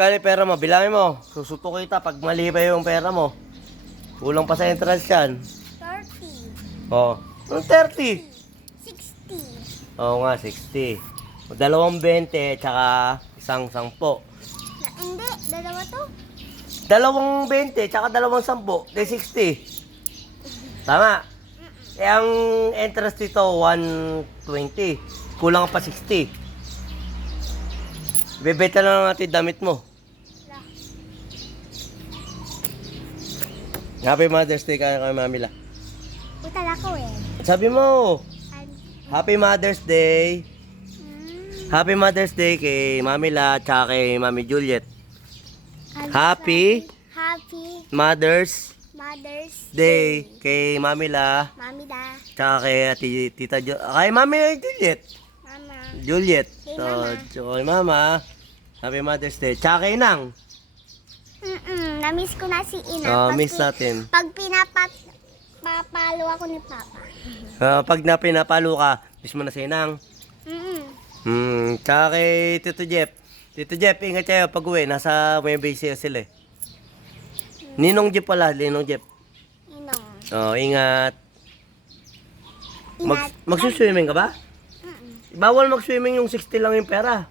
Kali pera mo, bilangin mo. Susuto kita pag mali pa yung pera mo. Kulang pa sa entrance yan. 30. Oh, anong 30? 60. Oo nga, 60. Dalawang 20, tsaka isang 10. Hindi, dalawa to. Dalawang 20, tsaka dalawang 10, de 60. Tama. Eh, ang entrance dito, 120. Kulang pa 60. Bebenta na lang natin damit mo. Happy Mother's Day kaya kay Mami La. Putal ako eh. Sabi mo, An- Happy Mother's Day. Mm, Happy Mother's Day kay Mami La tsaka kay Mami Juliet. ano Happy sabi? Happy Mother's Mother's Day kay Mami La Mami da. tsaka kay Tita kay Mami Juliet. Mama. Juliet. Kay So, Mama. tsaka kay Mama. Happy Mother's Day. Tsaka kay Nang. Na-miss ko na si Ina. Oh, Pag miss pi- natin. Pag papalo ako ni Papa. Pag na pinapalo ka, miss mo na si Nang. Tsaka kay Tito Jeff. Tito Jeff, ingat kayo pag uwi. Nasa Nueva Ecija sila eh. Ninong Jeff pala, Ninong Jeff. Inong. Oh, ingat. Ingat. Magsuswimming ka ba? Bawal mag-swimming yung 60 lang yung pera.